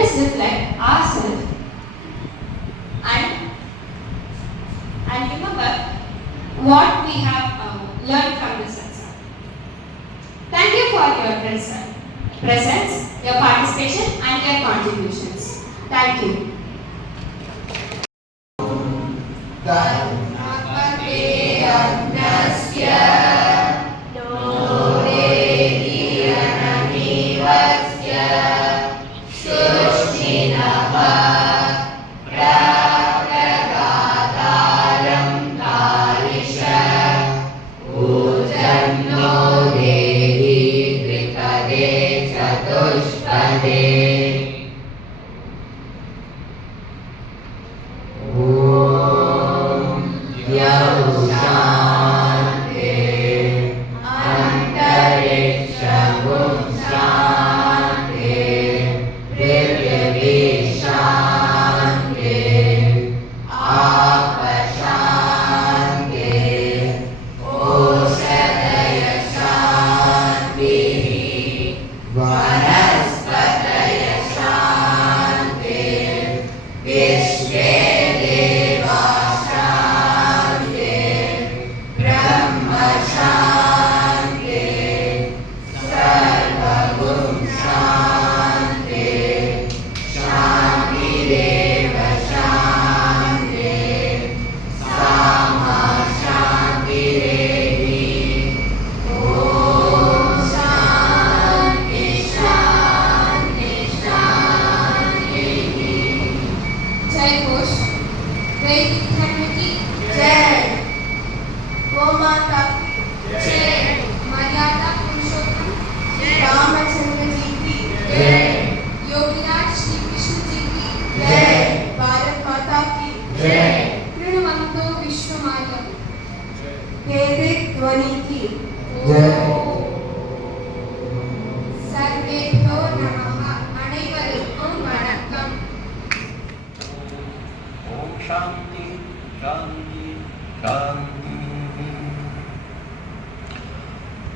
us reflect ourselves and remember what we have learned from this exam. Thank you for your presence, your participation and your contributions. Thank you.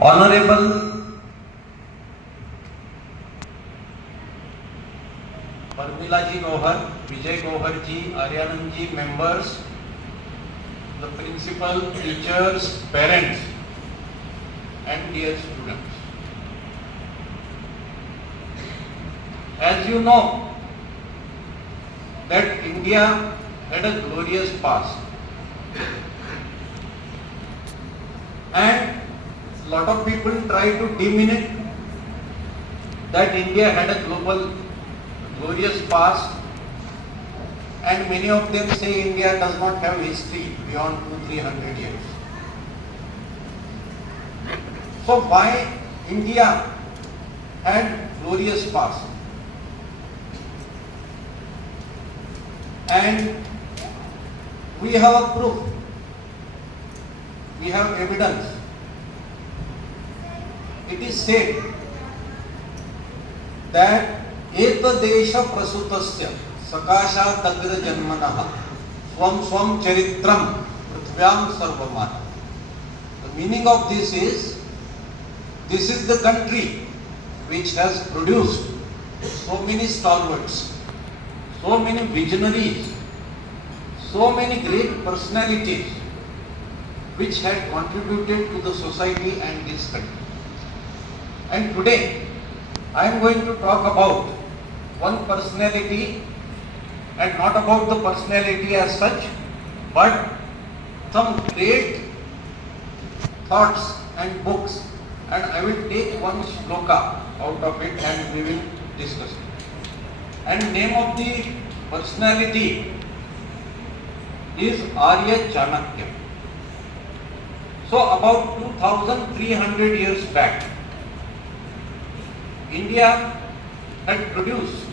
Honorable Parmila ji Gohar, Vijay Gohar ji, Aryanand ji, members, the principal, teachers, parents and dear students. As you know that India had a glorious past and a lot of people try to diminish that India had a glorious past, and many of them say India does not have history beyond 200-300 years. So why India had glorious past? And we have a proof, we have evidence. It is said that etadesha prasutasya sakashat agra janmanah swam swam charitram prithvyam sarvamana. The meaning of this is the country which has produced so many stalwarts, so many visionaries, so many great personalities which had contributed to the society and this country. And today I am going to talk about one personality, and not about the personality as such, but some great thoughts and books, and I will take one shloka out of it and we will discuss it. And name of the personality is Arya Chanakya. So about 2300 years back, India had produced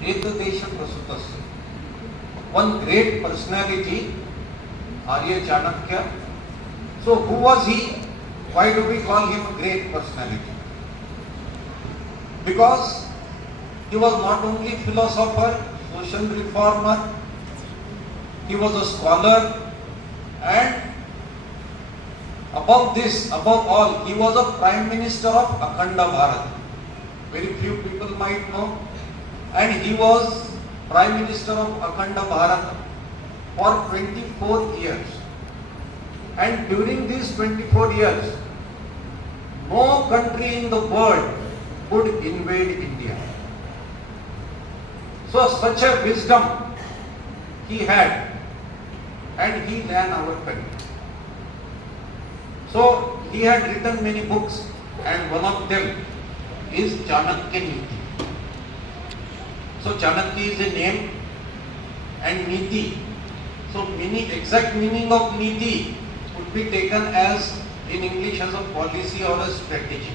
Etadesha Prasutasya, one great personality, Arya Chanakya. So who was he? Why do we call him a great personality? Because he was not only philosopher, social reformer, he was a scholar, and above all, he was a Prime Minister of Akhanda Bharat. Very few people might know and he was Prime Minister of Akhanda Bharat for 24 years. And during these 24 years, no country in the world could invade India. So such a wisdom he had, and he ran our country. So he had written many books, and one of them is Chanakya Niti. So Chanakya is a name, and Niti. So exact meaning of Niti would be taken as in English as a policy or a strategy.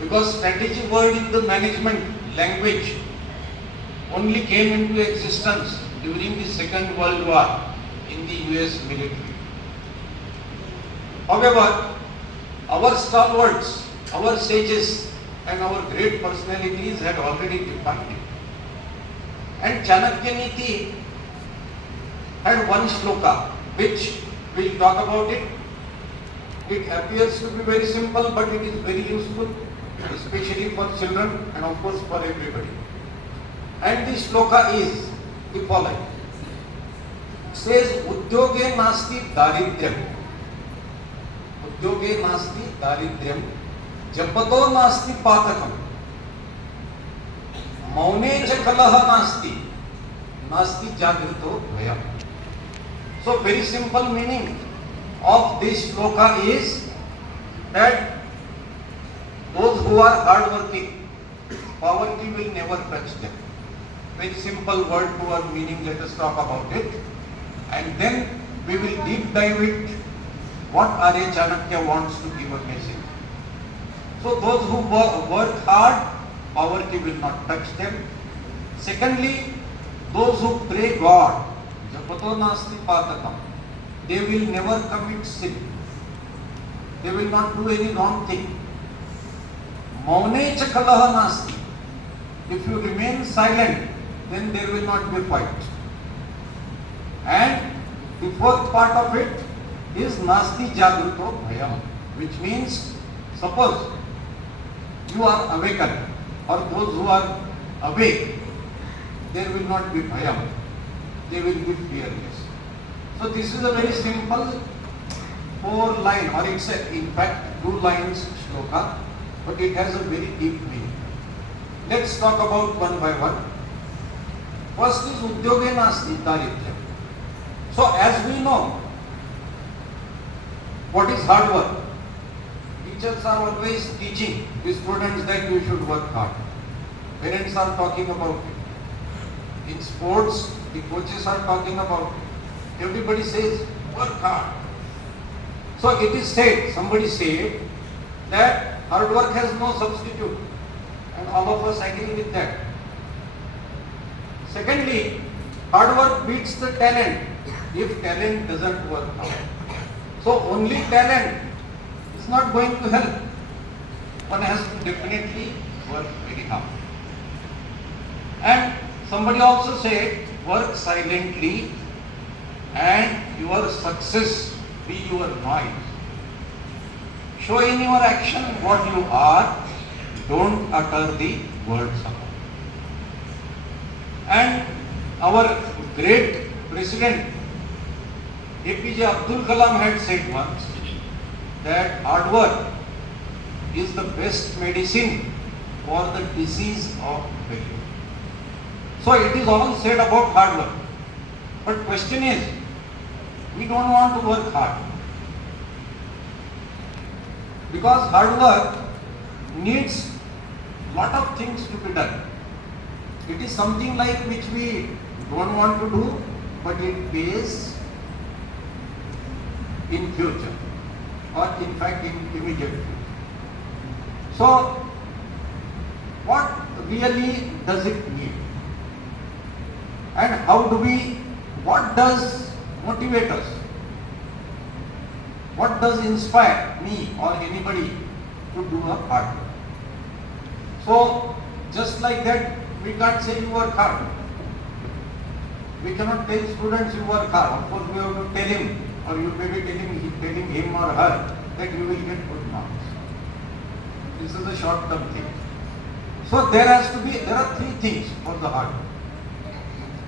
Because strategy word in the management language only came into existence during the Second World War in the US military. However, our stalwarts, our sages and our great personalities had already defined it. And Chanakya Niti had one shloka, which we'll talk about it. It appears to be very simple, but it is very useful, especially for children and of course for everybody. And the shloka is the following. It says, Udyoge nasti daridryam. Udyoge nasti daridryam. Japato nasti patakam. Maune cha kalaha nasti. Nasti jagrito bhayam. So very simple meaning of this shloka is that those who are hardworking, poverty will never touch them. Very simple word to our meaning, let us talk about it. And then we will deep dive it what Arya Chanakya wants to give a message. So those who work hard, poverty will not touch them. Secondly, those who pray God, Japato nasti patakam, they will never commit sin. They will not do any wrong thing. Maune cha kalaha nasti. If you remain silent, then there will not be fight. And the fourth part of it is nasti jagruto bhayam, which means suppose you are awakened or those who are awake, there will not be bhayam. They will be fearless. So this is a very simple 4-line, or it's in fact 2 lines shloka, but it has a very deep meaning. Let's talk about one by one. First is Udyoge nasti daridryam. So as we know, what is hard work? Teachers are always teaching the students that you should work hard. Parents are talking about it. In sports, the coaches are talking about it. Everybody says, work hard. So it is said, somebody said, that hard work has no substitute. And all of us agree with that. Secondly, hard work beats the talent if talent doesn't work hard. So only talent is not going to help. One has to definitely work very hard. And somebody also said, work silently and your success be your noise. Show in your action what you are, don't utter the words about. And our great president APJ Abdul Kalam had said once that hard work is the best medicine for the disease of failure. So it is all said about hard work. But question is, we don't want to work hard. Because hard work needs lot of things to be done. It is something like which we don't want to do, but it pays in future, or in fact in immediate future. So, what really does it mean? And how do we, what does motivate us? What does inspire me or anybody to do a hard work? So, just like that, we can't say you work hard. We cannot tell students you work hard. Of course, we have to tell him, or you may be telling him or her that you will get good marks. This is a short-term thing. So there are three things for the hard work.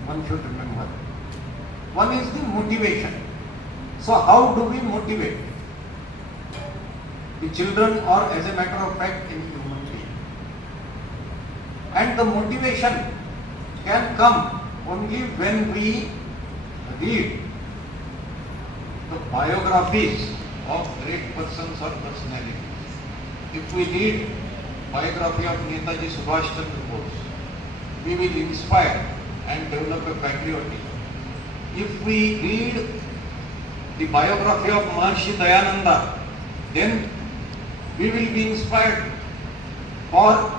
One should remember. One is the motivation. So how do we motivate the children, or as a matter of fact any human being? And the motivation can come only when we read the biographies of great persons or personalities. If we read biography of Netaji Subhash Chandra Bose, we will inspire and develop a patriotism. If we read the biography of Maharishi Dayananda, then we will be inspired for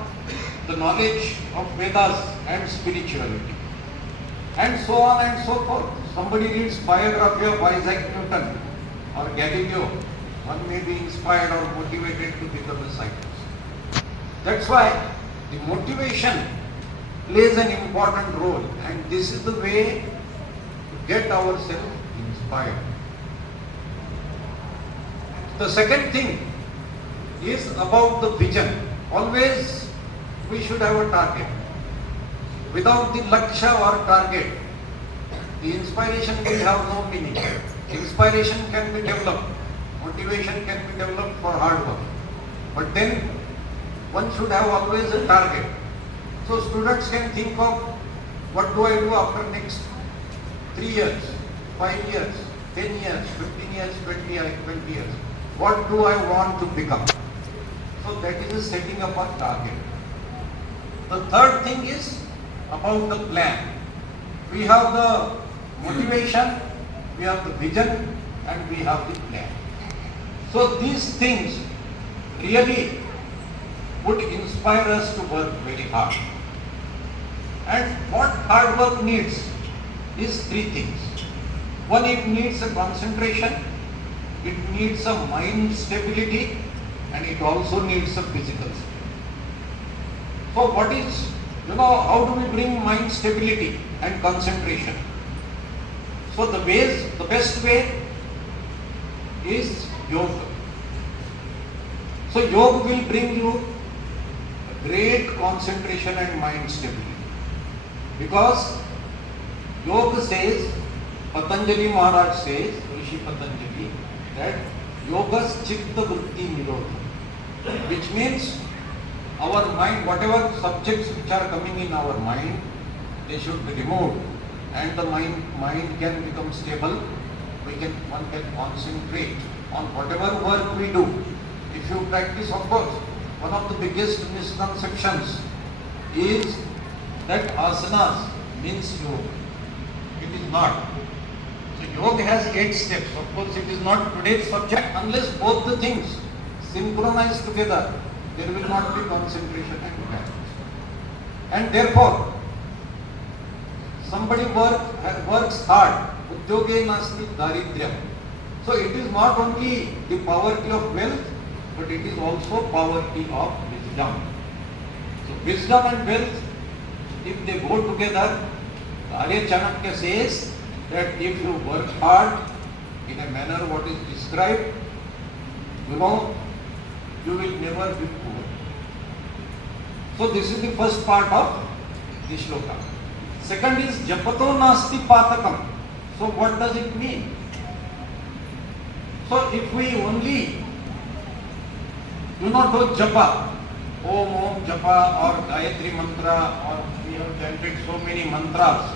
the knowledge of Vedas and spirituality. And so on and so forth. Somebody reads biography of Isaac Newton or Galileo, one may be inspired or motivated to become a scientist. That's why the motivation plays an important role, and this is the way to get ourselves inspired. The second thing is about the vision. Always we should have a target. Without the laksha or target, the inspiration will have no meaning. Inspiration can be developed, motivation can be developed for hard work. But then one should have always a target. So students can think of, what do I do after next 3 years, 5 years, 10 years, 15 years, 20 years. What do I want to become? So that is setting up a target. The third thing is about the plan. We have the motivation, we have the vision, and we have the plan. So these things really would inspire us to work very hard. And what hard work needs is three things. One, it needs a concentration, it needs a mind stability, and it also needs a physical stability. So what is, how do we bring mind stability and concentration? So the best way is yoga. So yoga will bring you great concentration and mind stability. Because yoga says, Patanjali Maharaj says, Rishi Patanjali, that yoga's chitta vritti nirodha, which means our mind, whatever subjects which are coming in our mind, they should be removed, and the mind can become stable. One can concentrate on whatever work we do. If you practice, of course, one of the biggest misconceptions is that asanas means yoga. It is not. So yoga has 8 steps. Of course, it is not today's subject. Unless both the things synchronize together, there will not be concentration and balance. And therefore, somebody works hard. Udyoge nasti daridryam. So it is not only the poverty of wealth, but it is also poverty of wisdom. So wisdom and wealth, if they go together, Arya Chanakya says that if you work hard in a manner what is described, you will never be poor. So this is the first part of the shloka. Second is japato nasti patakam. So what does it mean? So if we only do not do japa, Om Japa or Gayatri mantra, or we have chanted so many mantras,